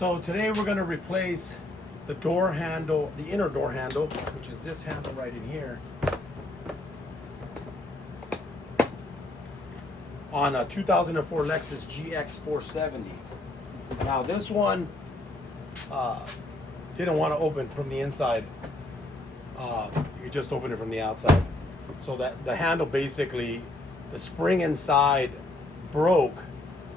So today we're going to replace the door handle, the inner door handle, which is this handle right in here, on a 2004 Lexus GX470. Now this one didn't want to open from the inside. You just open it from the outside. So that the handle, basically, the spring inside broke.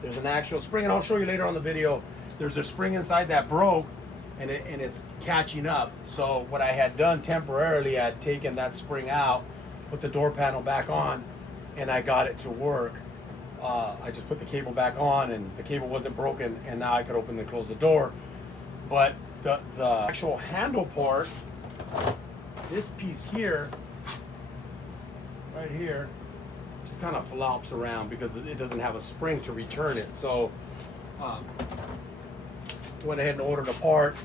There's an actual spring, and I'll show you later on the video. There's a spring inside that broke, and it's catching up. So what I had done temporarily, I had taken that spring out, put the door panel back on, and I got it to work. I just put the cable back on, and the cable wasn't broken, and now I could open and close the door. But the actual handle part, this piece here, right here, just kind of flops around because it doesn't have a spring to return it. So went ahead and ordered a part,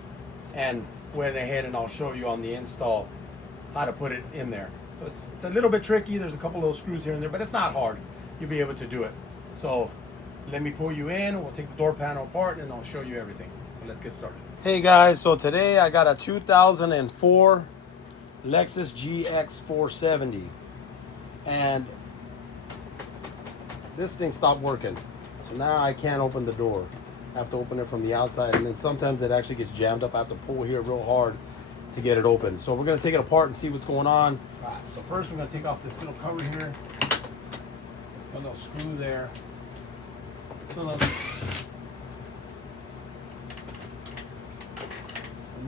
and went ahead and I'll show you on the install how to put it in there. So it's a little bit tricky. There's a couple little screws here and there, but it's not hard. You'll be able to do it. So let me pull you in. We'll take the door panel apart, and I'll show you everything. So let's get started. Hey guys, so today I got a 2004 Lexus GX470, and this thing stopped working. So now I can't open the door. I have to open it from the outside, and then sometimes it actually gets jammed up. I have to pull here real hard to get it open. So we're gonna take it apart and see what's going on. All right, so first we're gonna take off this little cover here. A little screw there. And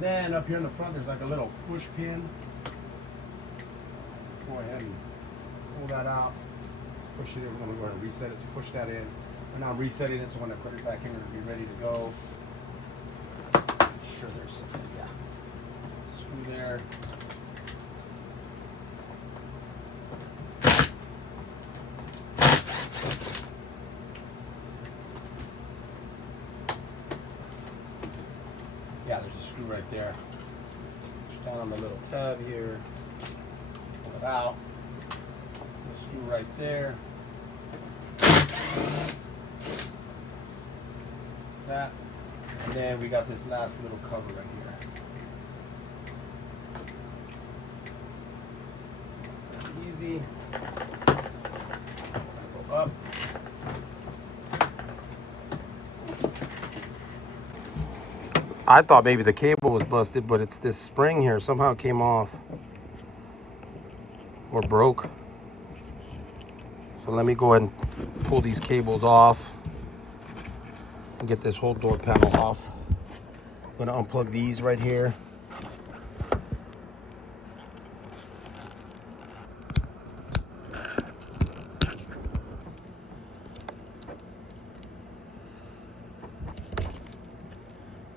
then up here in the front there's like a little push pin. Go ahead and pull that out. Push it in. We're going to go ahead and reset it. So push that in. And now I'm resetting it, so when I put it back in, it'll be ready to go. Sure, there's something. Yeah. Screw there. Yeah, there's a screw right there. Push down on the little tab here. Pull it out. The screw right there. That. And then we got this last little cover right here. Easy. Go up. I thought maybe the cable was busted, but it's this spring here. Somehow it came off or broke. So let me go ahead and pull these cables off and get this whole door panel off. I'm gonna unplug these right here.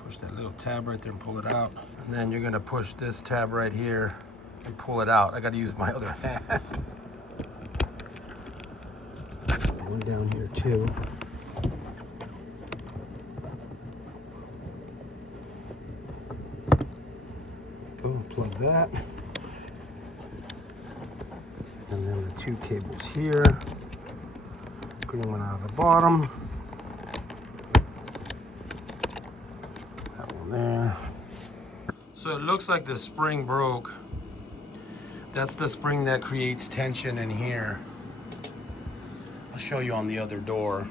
Push that little tab right there and pull it out. And then you're gonna push this tab right here and pull it out. I gotta use my other hand. One down here too. Go and plug that. And then the two cables here. Green one out of the bottom. That one there. So it looks like the spring broke. That's the spring that creates tension in here. I'll show you on the other door.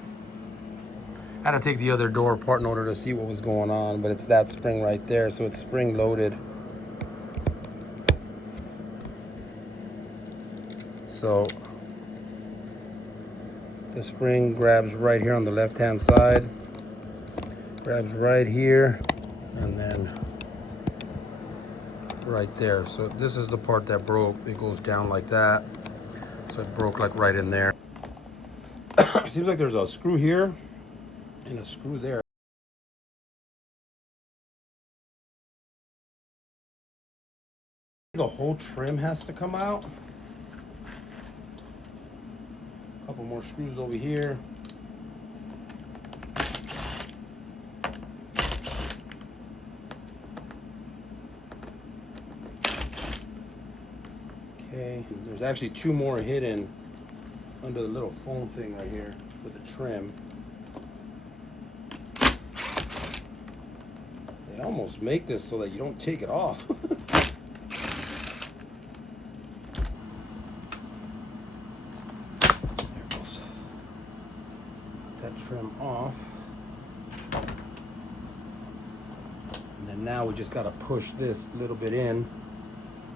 I had to take the other door apart in order to see what was going on, but it's that spring right there, so it's spring loaded. So the spring grabs right here on the left-hand side, grabs right here, and then right there. So this is the part that broke. It goes down like that. So it broke like right in there. It seems like there's a screw here and a screw there. The whole trim has to come out. A couple more screws over here. Okay, there's actually two more hidden under the little foam thing right here with the trim. They almost make this so that you don't take it off. There goes that trim off. And then now we just got to push this a little bit in.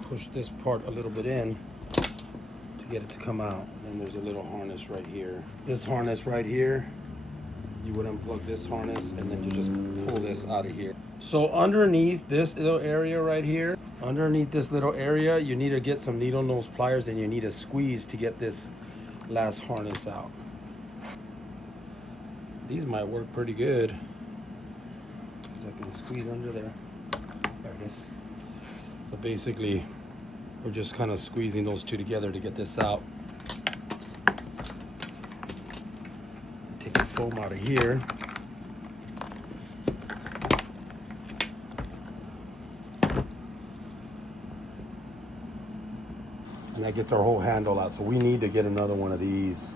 Push this part a little bit in to get it to come out. And then there's a little harness right here. This harness right here, you would unplug this harness and then you just pull this out of here. So underneath this little area right here, you need to get some needle nose pliers and you need a squeeze to get this last harness out. These might work pretty good because I can squeeze under there. There it is. So basically, we're just kind of squeezing those two together to get this out. Take the foam out of here. And that gets our whole handle out. So we need to get another one of these.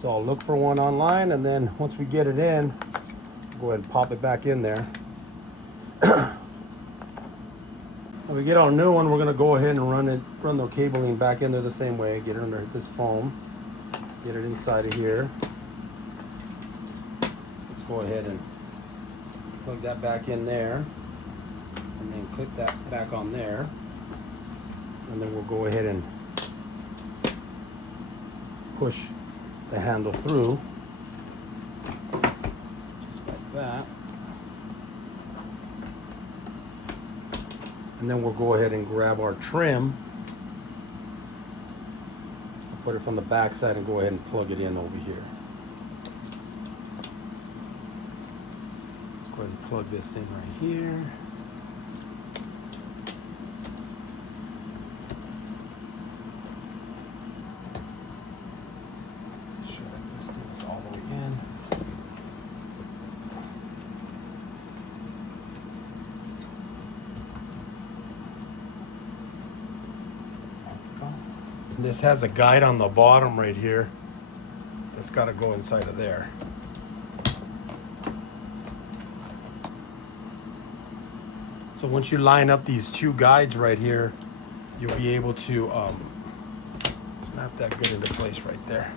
So I'll look for one online, and then once we get it in, go ahead and pop it back in there. When we get our new one, we're gonna go ahead and run the cabling back in there the same way. Get it under this foam. Get it inside of here. Let's go ahead and plug that back in there. And then clip that back on there. And then we'll go ahead and push the handle through. Just like that. And then we'll go ahead and grab our trim. Put it from the back side and go ahead and plug it in over here. Let's go ahead and plug this in right here. This has a guide on the bottom right here that's got to go inside of there. So once you line up these two guides right here, you'll be able to snap that good into place right there.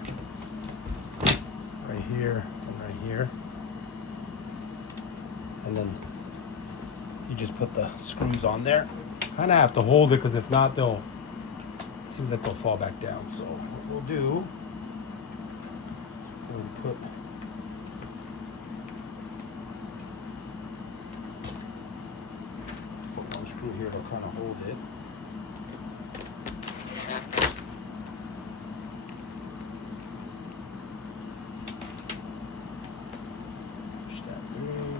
Right here and right here. And then you just put the screws on there. Kind of have to hold it because if not, seems like they'll fall back down. So what we'll do, we'll put one screw here to kind of hold it. Push that through.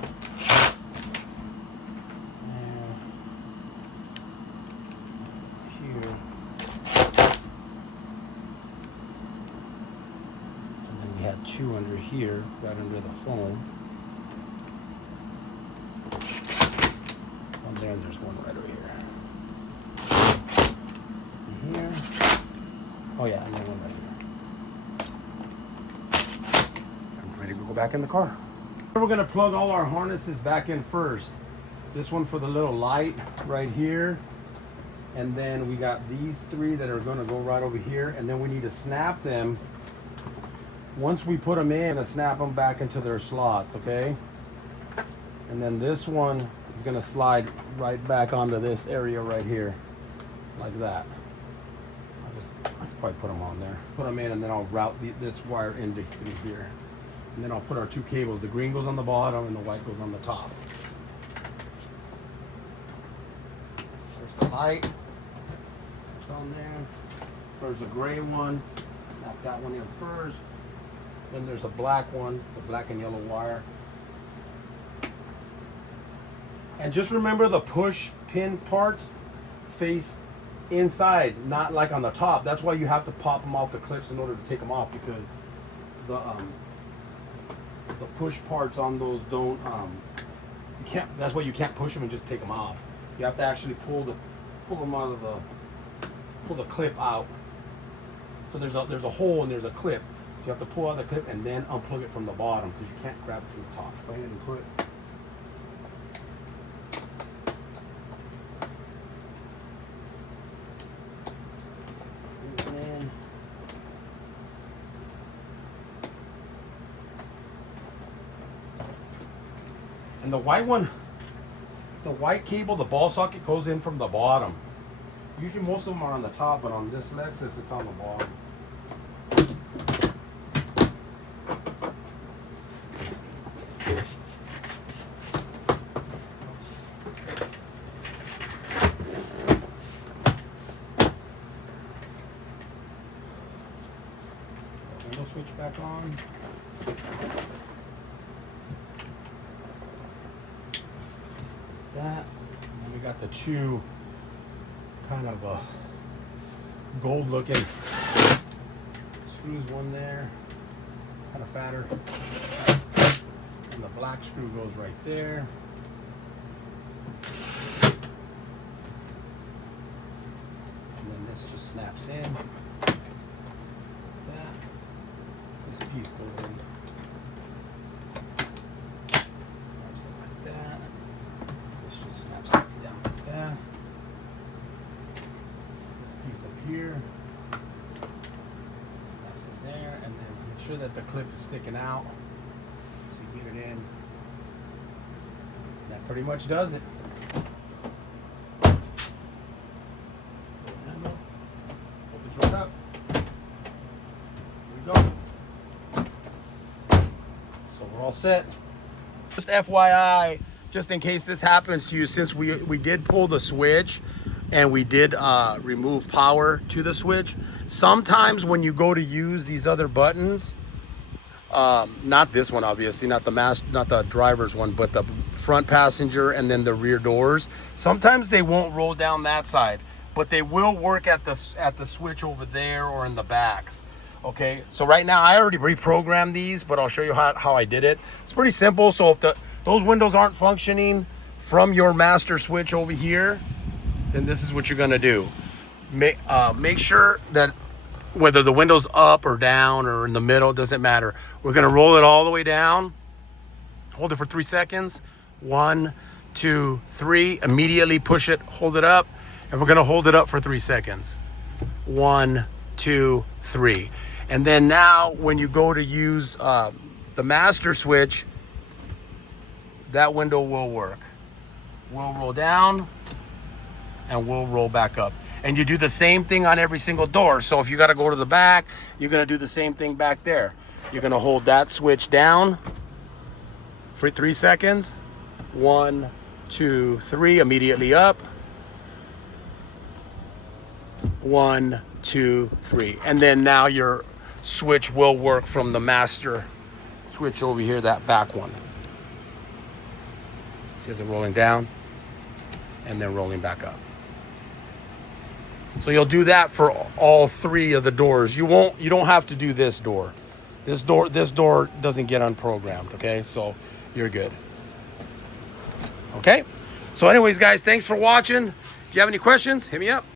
Here. We had two under here, right under the foam. One there, and there's one right over here. And here. Oh yeah, and then one right here. I'm ready to go back in the car. We're gonna plug all our harnesses back in first. This one for the little light right here. And then we got these three that are gonna go right over here. And then we need to snap them. Once we put them in, snap them back into their slots, okay? And then this one is gonna slide right back onto this area right here, like that. I'll probably put them on there. Put them in, and then I'll route this wire into through here. And then I'll put our two cables. The green goes on the bottom, and the white goes on the top. There's the light. It's on there. There's a gray one. Snap that one in first. Then there's a black one, the black and yellow wire. And just remember the push pin parts face inside, not like on the top. That's why you have to pop them off the clips in order to take them off, because the push parts on those don't you can't. That's why you can't push them and just take them off. You have to actually pull them out of pull the clip out. So there's a hole and there's a clip. So you have to pull out the clip and then unplug it from the bottom because you can't grab it from the top. Go ahead and put. And the white one, the white cable, the ball socket goes in from the bottom. Usually most of them are on the top, but on this Lexus, it's on the bottom. Window switch back on. That, and then we got the two kind of gold looking screws, one there, kind of fatter, and the black screw goes right there. And then this just snaps in. That, this piece goes in. Snaps in like that. This just snaps down like that. This piece up here snaps in there, and then make sure that the clip is sticking out so you get it in. That pretty much does it. Open it right up. Here we go. So we're all set. Just FYI, just in case this happens to you, since we did pull the switch and we did remove power to the switch, sometimes when you go to use these other buttons, not this one obviously, not the driver's one, but the front passenger and then the rear doors, sometimes they won't roll down that side, but they will work at the switch over there or in the backs. Okay, so right now I already reprogrammed these, but I'll show you how I did it. It's pretty simple. So if those windows aren't functioning from your master switch over here, then this is what you're gonna do. Make sure that whether the window's up or down or in the middle, doesn't matter. We're gonna roll it all the way down, hold it for 3 seconds. 1, 2, 3, immediately push it, hold it up, and we're gonna hold it up for 3 seconds. 1, 2, 3. And then now when you go to use the master switch, that window will work. We'll roll down and we'll roll back up. And you do the same thing on every single door. So if you gotta go to the back, you're gonna do the same thing back there. You're gonna hold that switch down for 3 seconds. 1, 2, 3, immediately up. 1, 2, 3. And then now your switch will work from the master switch over here, that back one. See, is it rolling down and then rolling back up. So you'll do that for all 3 of the doors. You don't have to do this door. This door doesn't get unprogrammed, okay? So you're good. Okay? So anyways, guys, thanks for watching. If you have any questions, hit me up.